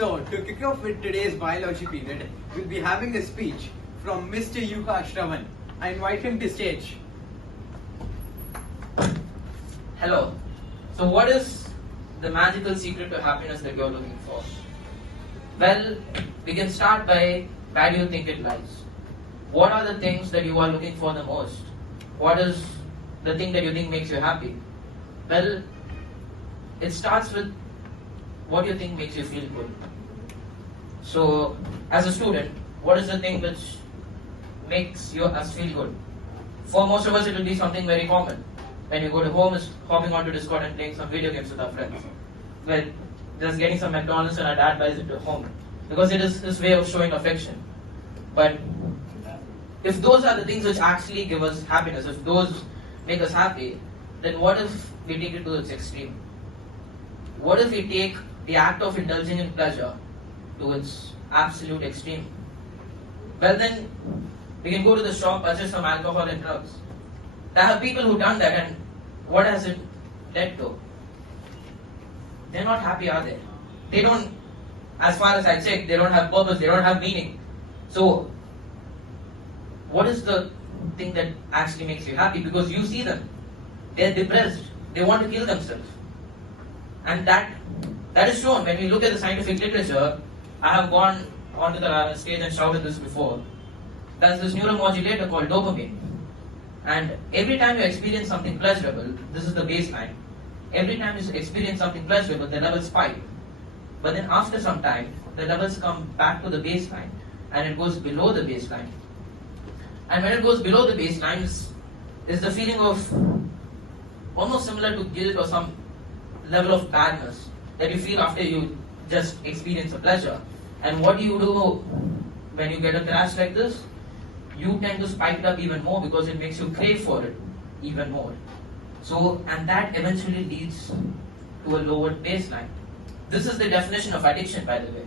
So, to kick off with today's biology period, we'll be having a speech from Mr. Yuka Shravan. I invite him to stage. Hello. So what is the magical secret to happiness that you're looking for? Well, we can start by where do you think it lies? What are the things that you are looking for the most? What is the thing that you think makes you happy? Well, it starts with what you think makes you feel good. So, as a student, what is the thing which makes us feel good? For most of us, it will be something very common. When you go to home, is hopping onto Discord and playing some video games with our friends. Well, just getting some McDonald's and our dad buys it to home. Because it is his way of showing affection. But if those are the things which actually give us happiness, if those make us happy, then what if we take it to its extreme? What if we take the act of indulging in pleasure to its absolute extreme? Well then, we can go to the shop, purchase some alcohol and drugs. There are people who've done that, and what has it led to? They're not happy, are they? They don't, as far as I check, they don't have purpose, they don't have meaning. So, what is the thing that actually makes you happy? Because you see them, they're depressed, they want to kill themselves. And that is shown when we look at the scientific literature. I have gone onto the stage and shouted this before. There's this neuromodulator called dopamine. And every time you experience something pleasurable, this is the baseline. Every time you experience something pleasurable, the levels spike. But then after some time, the levels come back to the baseline and it goes below the baseline. And when it goes below the baseline, is the feeling of almost similar to guilt or some level of badness that you feel after you just experience a pleasure. And what do you do when you get a crash like this? You tend to spike it up even more because it makes you crave for it even more. So, and that eventually leads to a lowered baseline. This is the definition of addiction, by the way.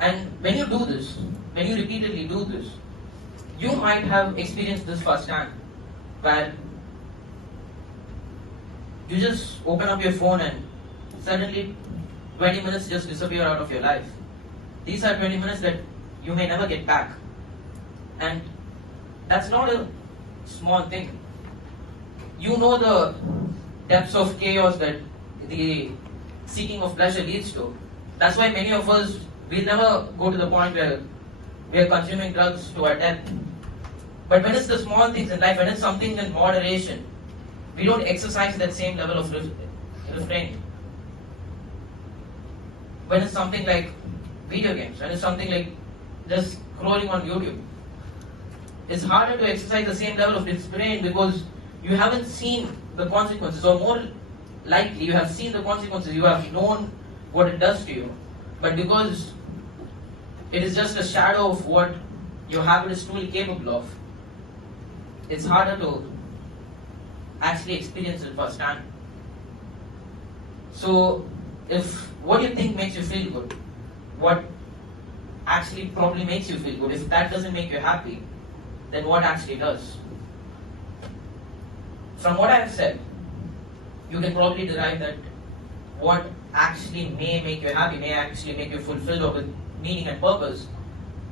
And when you do this, when you repeatedly do this, you might have experienced this firsthand, where you just open up your phone and suddenly 20 minutes just disappear out of your life. These are 20 minutes that you may never get back. And that's not a small thing. You know the depths of chaos that the seeking of pleasure leads to. That's why many of us, we'll never go to the point where we are consuming drugs to our death. But when it's the small things in life, when it's something in moderation, we don't exercise that same level of refrain. When it's something like video games, when it's something like just scrolling on YouTube, it's harder to exercise the same level of restraint because you haven't seen the consequences, or more likely you have seen the consequences, you have known what it does to you. But because it is just a shadow of what your habit is truly capable of, it's harder to actually experience it firsthand. So, if what you think makes you feel good, what actually probably makes you feel good, if that doesn't make you happy, then what actually does? From what I have said, you can probably derive that what actually may make you happy, may actually make you fulfilled or with meaning and purpose,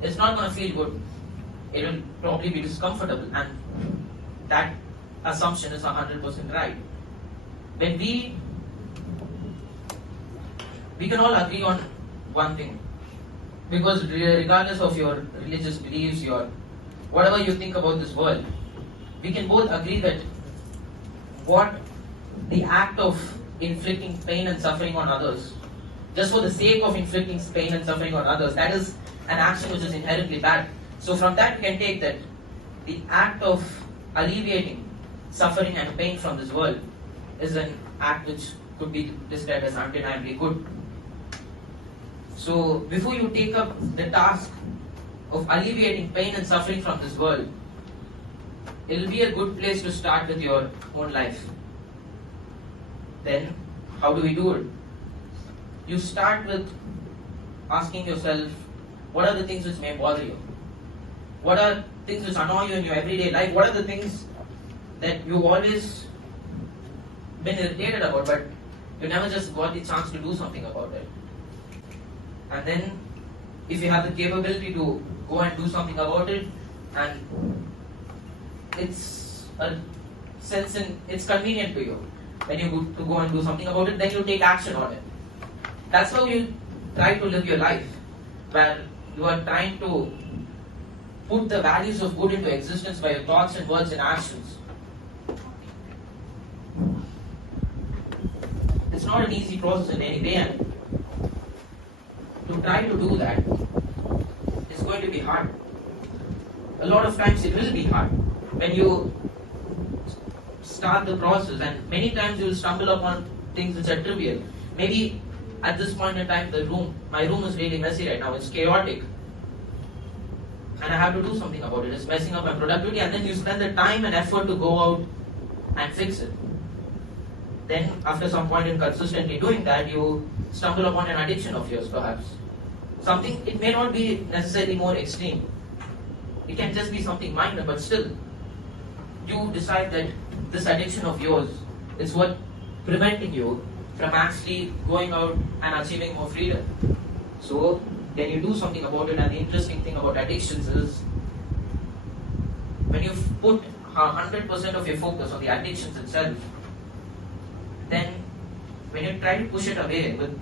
it's not going to feel good. It will probably be discomfortable, and that assumption is 100% right. When we can all agree on one thing, because regardless of your religious beliefs, your whatever you think about this world, we can both agree that what the act of inflicting pain and suffering on others, just for the sake of inflicting pain and suffering on others, that is an action which is inherently bad. So from that we can take that the act of alleviating suffering and pain from this world is an act which could be described as undeniably good. So before you take up the task of alleviating pain and suffering from this world, it will be a good place to start with your own life. Then, how do we do it? You start with asking yourself, what are the things which may bother you? What are things which annoy you in your everyday life? What are the things that you've always been irritated about, but you never just got the chance to do something about it? And then if you have the capability to go and do something about it, and it's a sense in it's convenient to you when you go to go and do something about it, then you take action on it. That's how you try to live your life, where you are trying to put the values of good into existence by your thoughts and words and actions. It's not an easy process in any way, and to try to do that is going to be hard. A lot of times it will be hard when you start the process, and many times you will stumble upon things which are trivial. Maybe at this point in time, my room is really messy right now, it's chaotic, and I have to do something about it. It's messing up my productivity, and then you spend the time and effort to go out and fix it. Then after some point in consistently doing that, you stumble upon an addiction of yours perhaps. Something, it may not be necessarily more extreme. It can just be something minor, but still, you decide that this addiction of yours is what preventing you from actually going out and achieving more freedom. So, then you do something about it, and the interesting thing about addictions is when you put 100% of your focus on the addictions itself, then when you try to push it away with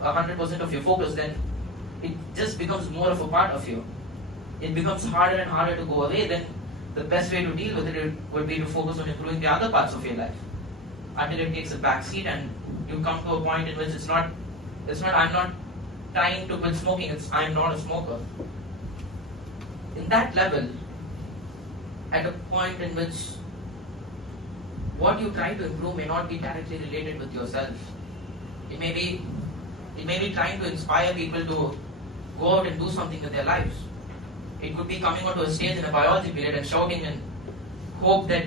100% of your focus, then it just becomes more of a part of you. It becomes harder and harder to go away. Then the best way to deal with it would be to focus on improving the other parts of your life until it takes a back seat, and you come to a point in which it's not I'm not trying to quit smoking, it's I'm not a smoker. In that level, at a point in which what you try to improve may not be directly related with yourself. It may be trying to inspire people to go out and do something with their lives. It could be coming onto a stage in a biology period and shouting and hope that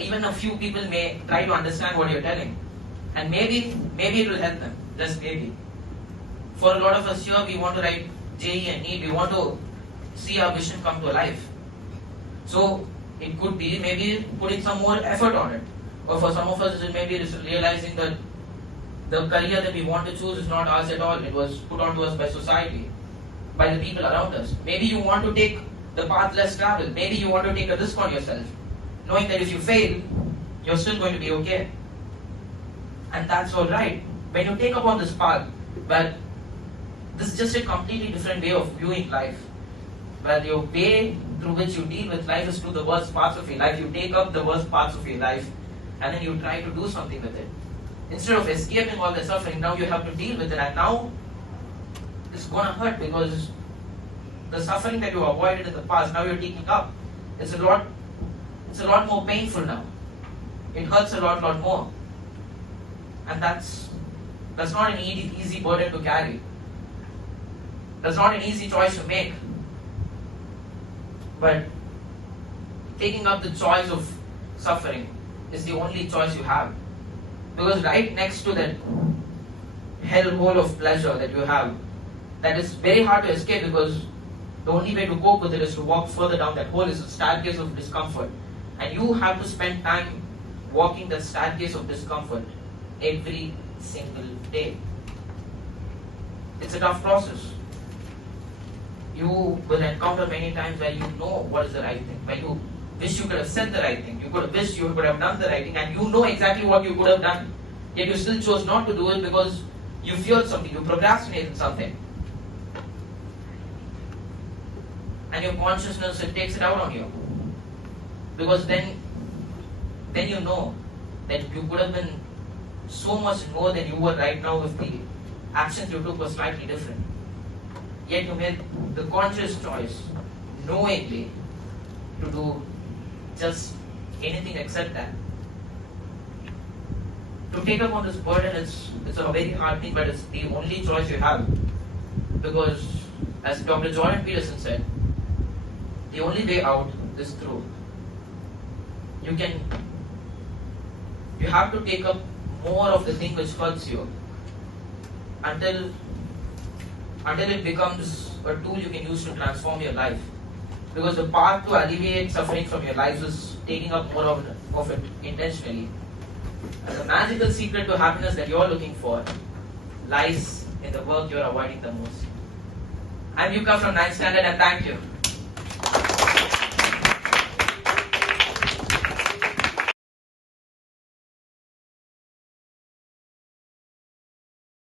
even a few people may try to understand what you're telling. And maybe it will help them, just maybe. For a lot of us here, we want to write JE and NEET, we want to see our vision come to life. So it could be maybe putting some more effort on it. Or for some of us, it may be realizing that the career that we want to choose is not ours at all. It was put onto us by society, by the people around us. Maybe you want to take the path less traveled. Maybe you want to take a risk on yourself, knowing that if you fail, you're still going to be okay. And that's alright. When you take up on this path, but this is just a completely different way of viewing life, where the way through which you deal with life is through the worst parts of your life. You take up the worst parts of your life, and then you try to do something with it. Instead of escaping all the suffering, now you have to deal with it, and now it's gonna hurt because the suffering that you avoided in the past, now you're taking up. It's a lot more painful now. It hurts a lot more. And that's not an easy burden to carry. That's not an easy choice to make. But taking up the choice of suffering is the only choice you have. Because right next to that hellhole of pleasure that you have, that is very hard to escape, because the only way to cope with it is to walk further down that hole. Is a staircase of discomfort. And you have to spend time walking that staircase of discomfort every single day. It's a tough process. You will encounter many times where you know what is the right thing, where you wish you could have said the right thing, you could have wished you could have done the right thing, and you know exactly what you could have done, yet you still chose not to do it because you feared something, you procrastinated something. And your consciousness, it takes it out on you. Because then you know that you could have been so much more than you were right now if the actions you took were slightly different. Yet you made the conscious choice, knowingly, to do just anything except that. To take up on this burden, it's a very hard thing, but it's the only choice you have. Because, as Dr. Jordan Peterson said, the only way out is through. You have to take up more of the thing which hurts you until it becomes a tool you can use to transform your life. Because the path to alleviate suffering from your life is taking up more of it intentionally. And the magical secret to happiness that you're looking for lies in the work you're avoiding the most. I'm Yuka from 9th standard and thank you.